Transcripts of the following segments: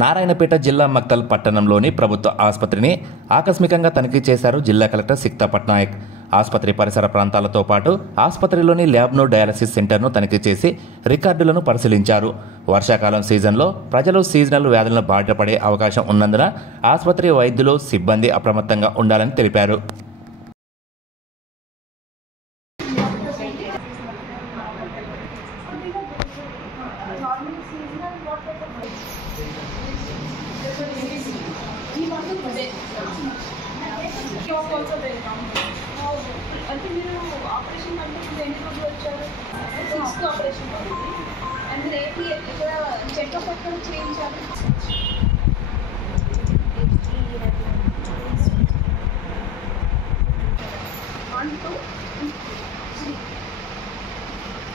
నారాయణపేట జిల్లా మక్తల్ పట్టణంలోని ప్రభుత్వ ఆసుపత్రిని ఆకస్మికంగా తనిఖీ చేశారు జిల్లా కలెక్టర్ సిక్తా పట్నాయక్. ఆసుపత్రి పరిసర ప్రాంతాలతో పాటు ఆసుపత్రిలోని ల్యాబ్ను, డయాలసిస్ సెంటర్ను తనిఖీ చేసి రికార్డులను పరిశీలించారు. వర్షాకాలం సీజన్లో ప్రజలు సీజనల్ వ్యాధులను బారినపడే అవకాశం ఉన్నందున ఆసుపత్రి వైద్యులు, సిబ్బంది అప్రమత్తంగా ఉండాలని తెలిపారు. అంటే మీరు ఆపరేషన్ అంటే ఎన్ని రోజులు వచ్చారు? 6th ఆపరేషన్ అవుతుంది. అండ్ మీరు ఏంటి ఇక్కడ చెకప్ ఎక్కడ చేయించాలి?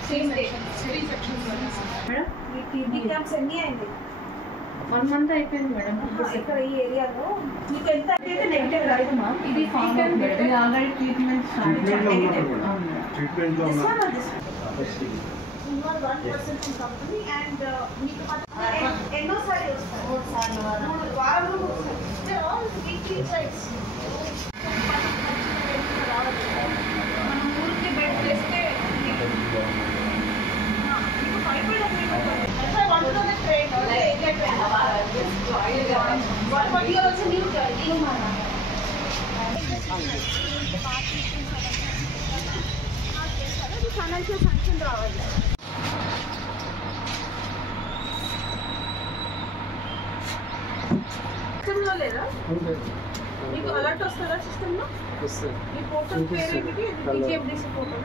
Same day 3 sections madam. మీ కిడ్నీ క్యాంప్స్ ఎన్ని అయింది? 1 month అయిపోయింది మేడం. ఇక్కడ ఈ ఏరియాలో మీకు ఎంత అయితే నెగిటివ్ రాదమ్మా. ఇది ఫామ్ ఇది ఆల్రెడీ ట్రీట్మెంట్ స్టార్ట్ చేశారు. ట్రీట్మెంట్ లో ఉన్న 1% కంపెనీ అండ్ మీకు ఎన్నోసారి వస్తారు? 3 సార్లు వారంలో వస్తారు. ఆల్ వీక్లీ సైట్స్ మనం ఊరికి బెడ్ చేస్తే మీకు భయపడదు. ఫైనాన్షియల్ శాంక్షన్ రావాలి. సిస్టంలో లేదా? మీకు అలర్ట్ వస్తుందా సిస్టంలో? ఈ పోర్టల్ పేరు ఏంటి? BGMDC portal.